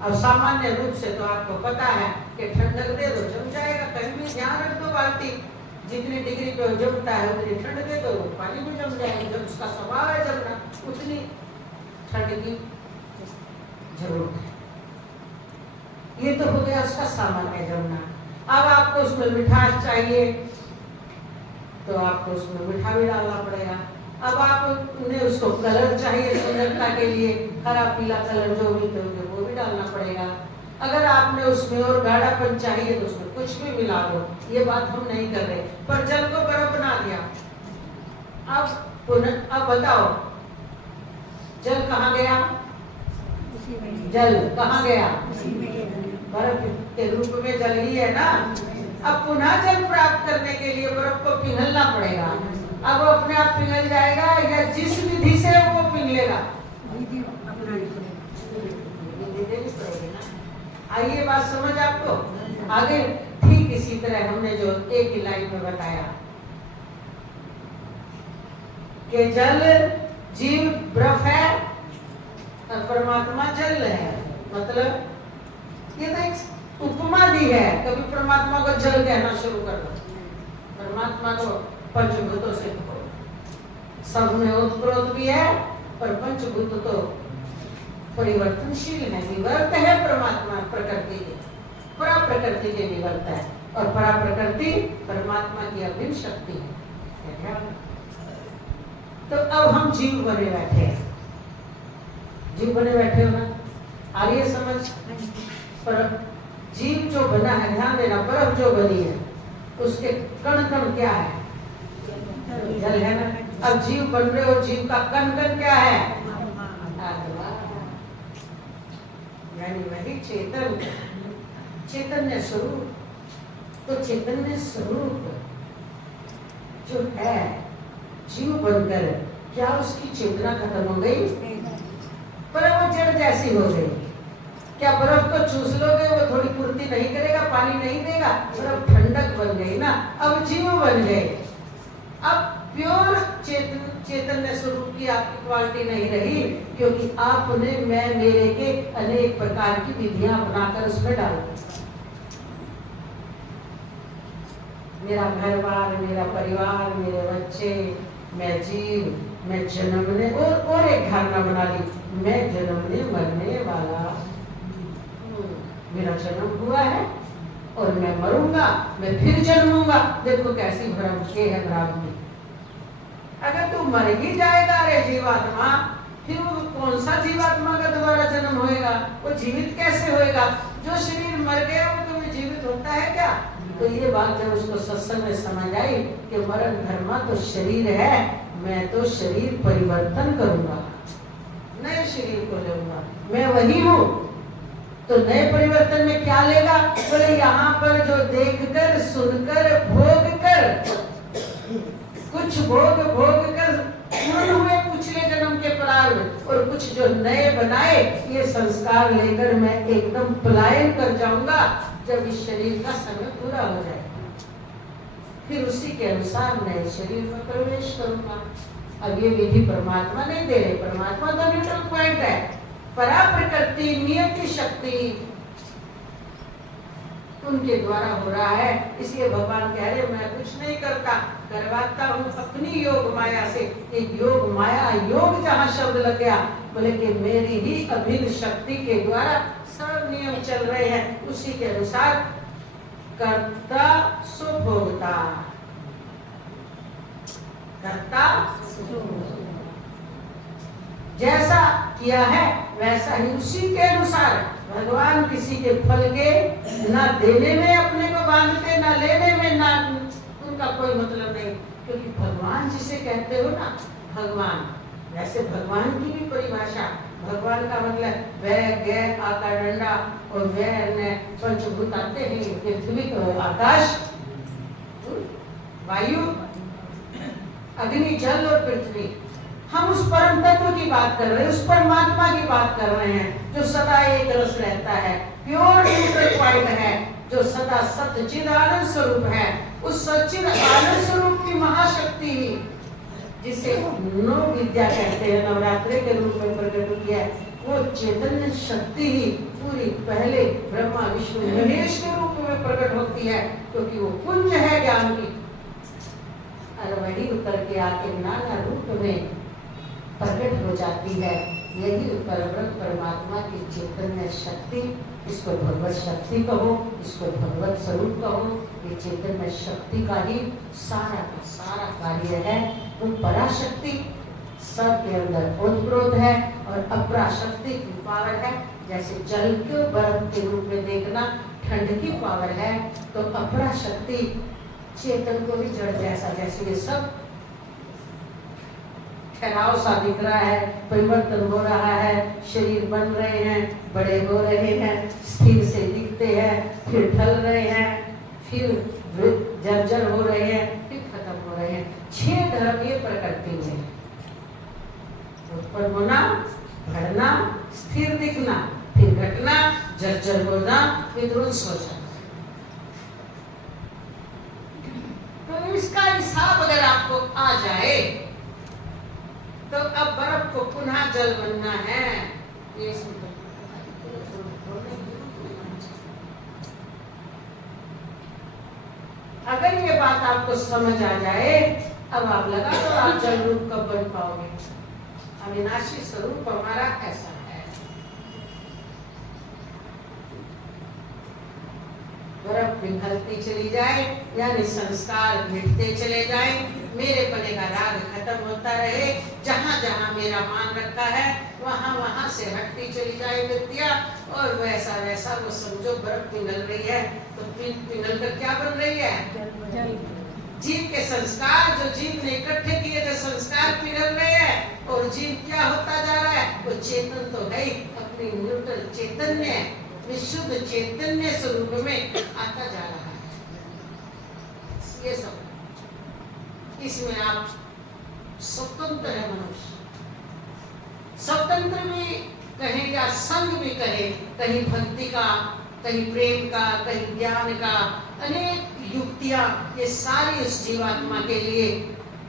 अब सामान्य रूप से तो आपको पता है कि ठंडक दे दो जम जाएगा, कहीं भी ध्यान रख दो, बाल्टी जितनी डिग्री पे जमता है उतनी ठंड दे दो, पानी में जम जाएगा, जब उसका स्वभाव है जमना, उतनी ठंड की जरूरत है। ये तो हो गया उसका सामान्य जमना। अब आपको उसमें मिठास चाहिए तो आपको उसमें मीठा भी डालना पड़ेगा। अब आपने उसको कलर चाहिए सुंदरता के लिए, हरा पीला कलर जो भी तो वो भी डालना पड़ेगा। अगर आपने उसमें और गाढ़ापन चाहिए तो उसमें कुछ भी मिला दो, ये बात हम नहीं कर रहे, पर जल को बर्फ बना दिया। अब बताओ जल कहाँ गया? जल कहाँ गया? बर्फ के रूप में जल ही है ना। अब पुनः जल प्राप्त करने के लिए बर्फ को पिघलना पड़ेगा। अब वो अपने आप पिघल जाएगा या जिस विधि से वो पिघलेगा? आइए बात समझ आपको आगे। ठीक इसी तरह हमने जो एक ही लाइन में बताया कि जल जीव बर्फ है और परमात्मा जल है, मतलब ये तो एक उपमा दी है। कभी परमात्मा को जल कहना शुरू कर दो, परमात्मा को पंचभूतों से सब में ओतप्रोत भी है, पर पंचभूत तो परिवर्तनशील है, विवर्त है। परमात्मा प्रकृति के, परा प्रकृति के विवर्त है, और परा प्रकृति परमात्मा की अभिन्न शक्ति है। तो अब हम जीव बने बैठे हैं, जीव बने बैठे हो ना, आगे समझ। पर जीव जो बना है, ध्यान देना, बर्फ जो बनी है उसके कण कण क्या है? जल है ना। अब जीव बन रहे हो, जीव का कण कण क्या है? आत्मा, यानी वही चेतन, चैतन्य स्वरूप। तो चैतन्य स्वरूप जो है जीव बनकर, क्या उसकी चेतना खत्म हो गई? पर वो जड़ जैसी हो गई। क्या बर्फ को चूस लोगे वो थोड़ी पूर्ति नहीं करेगा, पानी नहीं देगा, बर्फ ठंडक बन गई ना। अब जीव बन गए। अब प्योर चैतन्य स्वरूप की आपकी क्वालिटी नहीं रही, क्योंकि आपने मैं मेरे के अनेक प्रकार की विधियां बनाकर उसमें डाल दी। मेरा घर बार, मेरा परिवार, मेरे बच्चे, मैं जीव, मैं जन्मने, और एक धारणा बना ली, मैं जन्मने मरने वाला, मेरा जन्म हुआ है और मैं मरूंगा, मैं फिर जन्मूंगा। देखो कैसी भ्रम के है भ्रांति। अगर तू मर ही जाएगा रे जीवात्मा, फिर वो कौन सा जीवात्मा का दोबारा जन्म होएगा? वो जीवित कैसे होएगा? जो शरीर मर गया वो कभी जीवित होता है क्या? तो ये बात जब उसको सत्संग में समझ आई कि मरण धर्मा तो शरीर है, मैं तो शरीर परिवर्तन करूंगा, नए शरीर को लूंगा, मैं वही हूँ। तो नए परिवर्तन में क्या लेगा? बोले यहाँ पर जो देखकर, सुनकर, भोग कर, कुछ भोग कर पूर्ण हुए पिछले जन्म के प्रारब्ध, और कुछ जो नए बनाए, ये संस्कार लेकर मैं एकदम पलायन कर जाऊंगा जब इस शरीर का समय पूरा हो जाए। फिर उसी के अनुसार नए शरीर में प्रवेश करूंगा। अब ये विधि परमात्मा नहीं दे रहे, परमात्मा तो न्यूट्रल पॉइंट है, परा प्रकृति नियति शक्ति उनके द्वारा हो रहा है। इसलिए भगवान कह रहे मैं कुछ नहीं करता, करवाता हूँ अपनी योग माया से। एक योग माया, योग जहाँ शब्द लग गया, बोले कि मेरी ही अभिन्न शक्ति के द्वारा सब नियम चल रहे हैं, उसी के अनुसार कर्ता सुभोक्ता, कर्ता जैसा किया है वैसा ही उसी के अनुसार। भगवान किसी के फल के ना देने में अपने को बांधते, ना लेने में, ना उनका कोई मतलब नहीं। क्योंकि भगवान जिसे कहते हो ना, भगवान, वैसे भगवान की भी परिभाषा, भगवान का मतलब वह गै आकांडा और वह पंचभूत आते हैं, पृथ्वी, आकाश, वायु, अग्नि, जल और पृथ्वी। हम उस परम तत्व की बात कर रहे हैं, उस परमात्मा की बात कर रहे हैं जो सदा एक रस रहता है, प्योर न्यूट्रल पॉइंट है, जो सदा सच्चिद आनंद स्वरूप है। उस सच्चिद आनंद स्वरूप की महाशक्ति जिसे नो विद्या कहते हैं, नवरात्रि के रूप में प्रकट हुई है, वो चैतन्य शक्ति ही पूरी पहले ब्रह्मा विष्णु महेश के रूप में प्रकट होती है, क्योंकि वो कुंज है ज्ञान की। और वही उतर के आके नाना रूप में प्रकट हो जाती है। यही परब्रह्म परमात्मा की चैतन्य शक्ति, इसको भगवत शक्ति कहो, इसको भगवत स्वरूप कहो, ये चैतन्य शक्ति का ही सारा का सारा कार्य है। वो पराशक्ति सबके अंदर ओतप्रोत है, और अपराशक्ति की पावर है। जैसे जल को बर्फ के रूप में देखना ठंड की पावर है, तो अपराशक्ति चेतन को भी जड़ जैसा, जैसे ये सब ठहराव सा दिख रहा है, परिवर्तन हो रहा है, शरीर बन रहे हैं, बड़े हो रहे हैं, स्थिर से दिखते हैं, फिर ढल रहे हैं, फिर जर्जर हो रहे हैं, फिर खत्म हो रहे हैं। 6 धर्म ये प्रकृति में है, उत्पन्न होना, बढ़ना, स्थिर दिखना, फिर घटना, जर्जर होना, विध्वंस हो जाना। तो इसका हिसाब अगर आपको आ जाए तो अब बर्फ को पुनः जल बनना है। ये अगर ये बात आपको समझ आ जाए, अब आप लगा तो आप जल रूप कब बन पाओगे। अविनाशी स्वरूप हमारा ऐसा है। बर्फ पिघलती चली जाए, यानी संस्कार मिटते चले जाए, मेरे पने का राग खत्म होता रहे, जहाँ जहाँ मेरा मान रखा है वहाँ वहाँ से हटती चली जाए विद्या, और वैसा वैसा वो समझो बर्फ पिघल रही है, तो पिघल कर क्या बन रही है? जीव के संस्कार, जो जीव ने इकट्ठे किए थे संस्कार पिघल रहे हैं, और जीव क्या होता जा रहा है? वो चेतन तो है, अपनी न्यूट्रल चैतन्य, विशुद्ध चैतन्य स्वरूप में आता जा रहा है। ये सब इसमें आप स्वतंत्र है। मनुष्य स्वतंत्र भी कहें या संग भी कहें, कहीं भक्ति का, कहीं प्रेम का, कहीं ज्ञान का, अनेक युक्तियां, ये सारी उस जीवात्मा के लिए,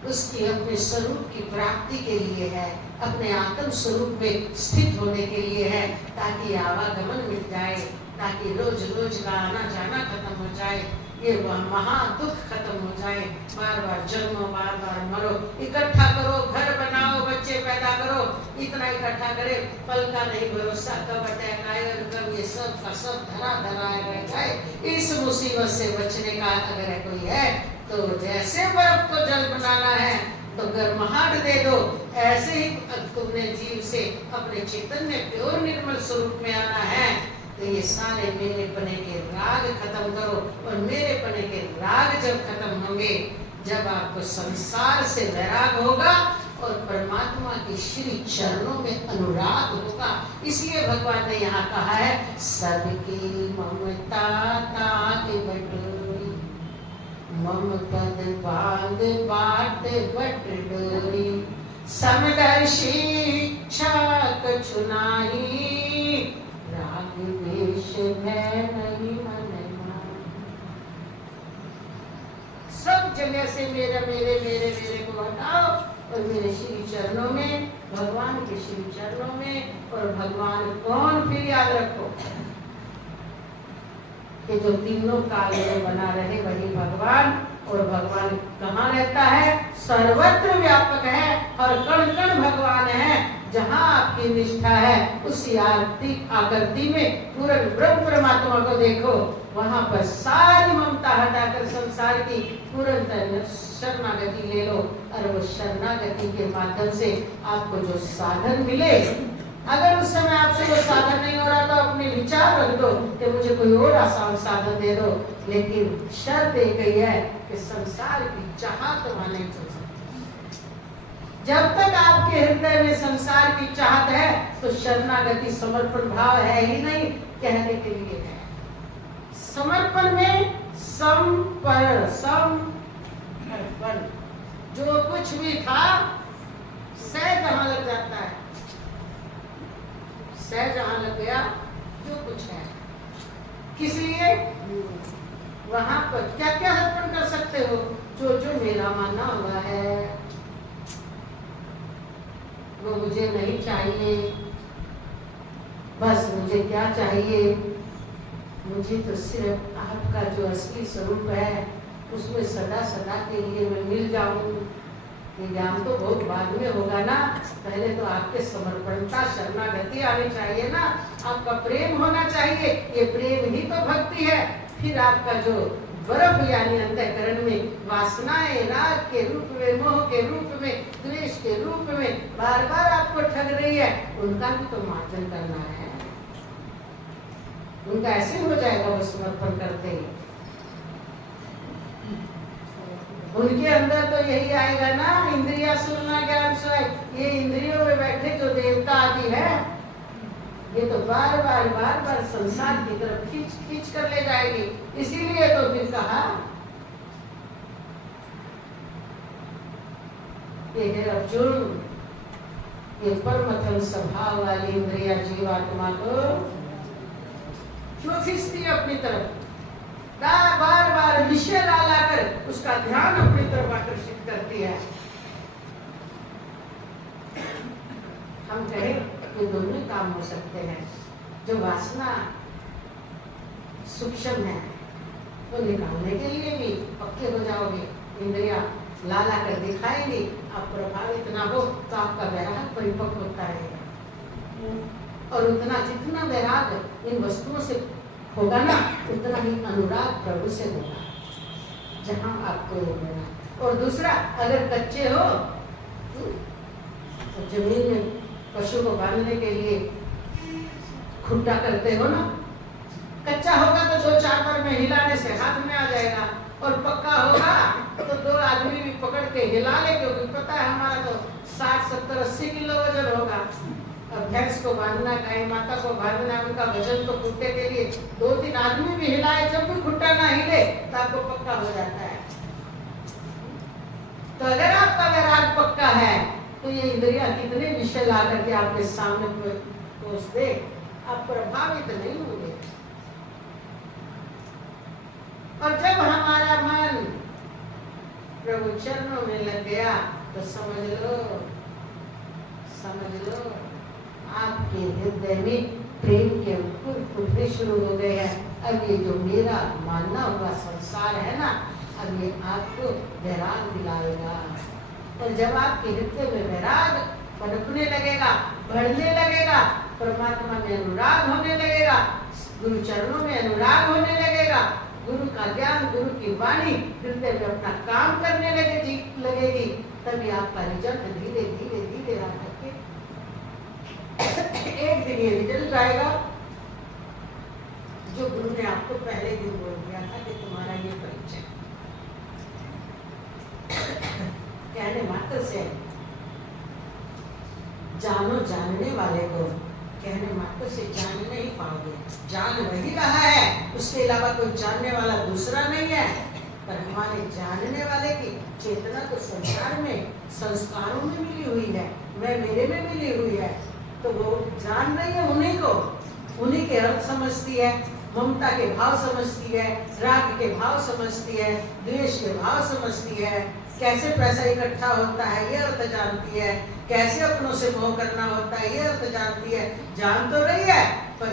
उसकी अपने स्वरूप की प्राप्ति के लिए है, अपने आत्म स्वरूप में स्थित होने के लिए है, ताकि आवागमन मिट जाए, ताकि रोज रोज का आना जाना खत्म हो जाए, ये वह महा दुख खत्म हो जाए, बार बार जन्मो, बार बार मरो, इकट्ठा करो, घर बनाओ, बच्चे पैदा करो, इतना इकट्ठा करे, पल का नहीं भरोसा, कब अटैक आए और कब ये सब का सब धरा रह जाए। इस मुसीबत से बचने का अगर कोई है, तो जैसे बर्फ को जल बनाना है तो गर्माहट दे दो, ऐसे ही तुमने जीव से अपने चैतन्य प्योर निर्मल स्वरूप में आना है, तो ये सारे मेरे पने के राग खत्म करो। और मेरे पने के राग जब खत्म होंगे, जब आपको संसार से वैराग होगा और परमात्मा के श्री चरणों में अनुराग होगा। इसलिए भगवान ने यहाँ कहा है सबकी ममता ताक बटोरी, मम पद बांध बाट बट डोरी, समदर्शी इच्छा कछु नाही, राग द्वेष भय नहीं मन माही। सब जगह से मेरे मेरे मेरे मेरे को हटाओ और मेरे श्री चरणों में, भगवान के श्री चरणों में। और भगवान कौन, फिर याद रखो कि जो तीनों काल में बना रहे वही भगवान। और भगवान कहाँ रहता है? सर्वत्र व्यापक है और कण कण भगवान है। जहाँ आपकी निष्ठा है उसी आकृति में पूर्ण ब्रह्म परमात्मा को देखो, वहाँ पर सारी ममता हटाकर संसार की पूर्ण शरणागति ले लो। और वो शरणागति के माध्यम से आपको जो साधन मिले, अगर उस समय आपसे वो साधन नहीं हो रहा तो अपने विचार रख दो कि मुझे कोई और आसान साधन दे दो। लेकिन शर्त एक ही है कि संसार की चाहत वहां नहीं चल सकती। जब तक आपके हृदय में संसार की चाहत है तो शरणागति समर्पण भाव है ही नहीं, कहने के लिए है। समर्पण में समर्पण, जो कुछ भी था सह जहां लग जाता है, सह जहां लग गया जो कुछ है। किस लिए? वहां पर क्या क्या अर्पण कर सकते हो? जो जो मेरा माना हुआ है वो मुझे नहीं चाहिए। बस मुझे क्या चाहिए? मुझे तो सिर्फ आपका जो असली स्वरूप है उसमें सदा सदा के लिए मैं मिल जाऊं। ये ज्ञान तो बहुत बाद में होगा ना, पहले तो आपके समर्पणता शरणागति आनी चाहिए ना, आपका प्रेम होना चाहिए। ये प्रेम ही तो भक्ति है। फिर आपका जो बर्फ यानी अंतःकरण में वासनाएं राग के रूप में, मोह के रूप में, द्वेष के रूप में बार बार आपको ठग रही है, उनका भी तो मार्जन करना है। उनका ऐसे हो जाएगा वो समर्पण करते ही। उनके अंदर तो यही आएगा ना, इंद्रिया सुनना ज्ञान सोए। ये इंद्रियों में बैठे जो देवता आदि है, ये तो बार बार बार बार संसार की तरफ खींच खींच कर ले जाएगी। इसीलिए तो फिर कहा ये है अर्जुन, ये परमथम स्वभाव वाली इंद्रिया जीवात्मा को क्यों खींचती है अपनी तरफ? बार बार विषय ला लाकर उसका ध्यान अपनी तरफ आकर्षित करती है। हम कहें कि दोनों काम हो सकते हैं। जो वासना सूक्ष्म है वो निकालने के लिए भी पक्के हो जाओगे, इंद्रिया ला ला कर दिखाएंगे। आप प्रभावित ना हो तो आपका वैराग परिपक्व होता रहेगा। और उतना जितना वैराग इन वस्तुओं से होगा ना, उतना ही अनुराग प्रभु से होगा जहां आपको होगा। और दूसरा, अगर कच्चे हो तो जमीन में पशु को बांधने के लिए खुट्टा करते हो ना, कच्चा होगा तो 2-4 बार में हिलाने से हाथ में आ जाएगा, और पक्का होगा तो 2 आदमी भी पकड़ के हिला ले, क्योंकि पता है हमारा तो 60-70-80 किलो वजन होगा। और भैंस को बांधना, गाय माता को बांधना, उनका वजन तो खुट्टे के लिए 2-3 आदमी भी हिलाए, जब भी खुट्टा ना हिले तो आपको पक्का हो जाता है। तो अगर आपका वैराग पक्का है तो ये इंद्रिया कितने विषय ला करके आपके सामने पहुंच दे, आप प्रभावित नहीं होंगे। और जब हमारा मन प्रभु चरणों में लग गया तो समझ लो आपके हृदय में प्रेम के अंकुर फूटने शुरू हो गए हैं। अब ये जो मेरा मानना हुआ संसार है ना, अब ये आपको वैराग दिलाएगा। और जब आपके हृदय में वैराग पनपने लगेगा, बढ़ने लगेगा, परमात्मा में अनुराग होने लगेगा, गुरु चरणों में अनुराग होने लगेगा, गुरु का ज्ञान, गुरु की वाणी हृदय में अपना काम करने लगेगी, तभी आपका रिजल्ट धीरे धीरे धीरे आ करके एक दिन ये रिजल्ट आएगा जो गुरु ने आपको पहले दिन बोल दिया था कि तुम्हारा ये परिचय कहने मात्र से जानो जानने वाले को, कहने मात्र से जान नहीं पाओगे। जान वही रहा है, उसके अलावा कोई जानने वाला दूसरा नहीं है। पर हमारे जानने वाले की चेतना तो संसार में संस्कारों में मिली हुई है, मैं मेरे में मिली हुई है। तो वो जान रही है उन्हीं को, उन्हीं के अर्थ समझती है, ममता के भाव समझती है, राग के भाव समझती है, द्वेष के भाव समझती है, कैसे पैसा इकट्ठा होता है ये अर्थ जानती है, कैसे अपनों से मोह करना होता है ये अर्थ जानती है। जान तो रही है पर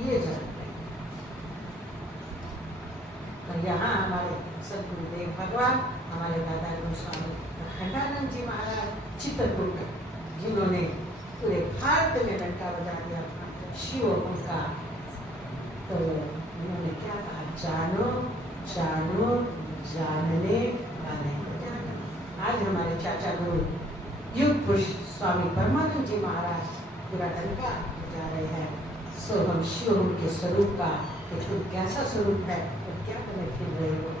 ये जान रही है। और यहाँ हमारे सदगुरुदेव भगवान, हमारे दादा गोस्वामी अखंडानंद जी महाराज चित्रकूट, जिन्होंने पूरे भारत में डंका बजा दिया शिव उनका, तो उन्होंने क्या कहा, जानो जानो जानने वाले को जानो। आज हमारे चाचा गुरु युग पुरुष स्वामी परमानंद जी महाराज पूरा डंका बजा रहे हैं। सो हम शिव उनके स्वरूप का कि खुद कैसा स्वरूप है और क्या करने फिर रहे हो,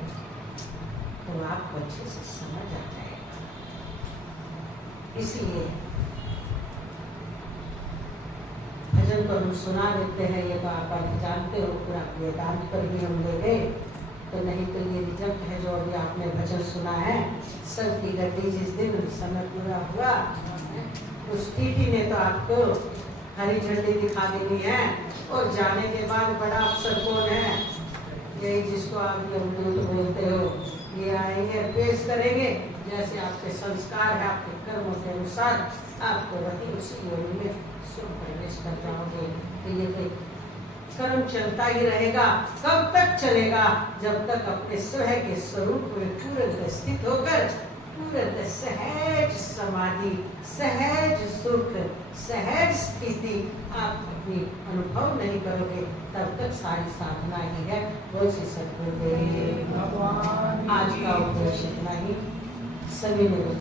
तो आपको अच्छे से समझ आ जाएगा। इसलिए भजन को हम सुना देते हैं, ये तो आप जानते हो, पूरा वेदांत पर भी हम ले गए, तो नहीं तो ये रिजल्ट है जो अभी आपने भजन सुना है। सर की गड्डी जिस दिन समय पूरा हुआ, उस टीटी ने तो आपको हरी झंडी दिखा देनी है, और जाने के बाद बड़ा अफसर कौन है, यही जिसको आप यमदूत बोलते हो, ये आएंगे पेश करेंगे, जैसे आपके संस्कार है, आपके कर्मों के अनुसार आपको वही उसी योनि में सुख प्रवेश कर जाओगे। तो ये तो कर्म चलता ही रहेगा। कब तक चलेगा? जब तक अपने स्वयं के स्वरूप में पूर्ण स्थित होकर पूर्ण सहज समाधि, सहज सुख, सहज स्थिति आप अपनी अनुभव नहीं करोगे, तब तक सारी साधना ही है। वो से सदगुरुदेव भगवान, आज का उपदेश इतना ही। सभी ने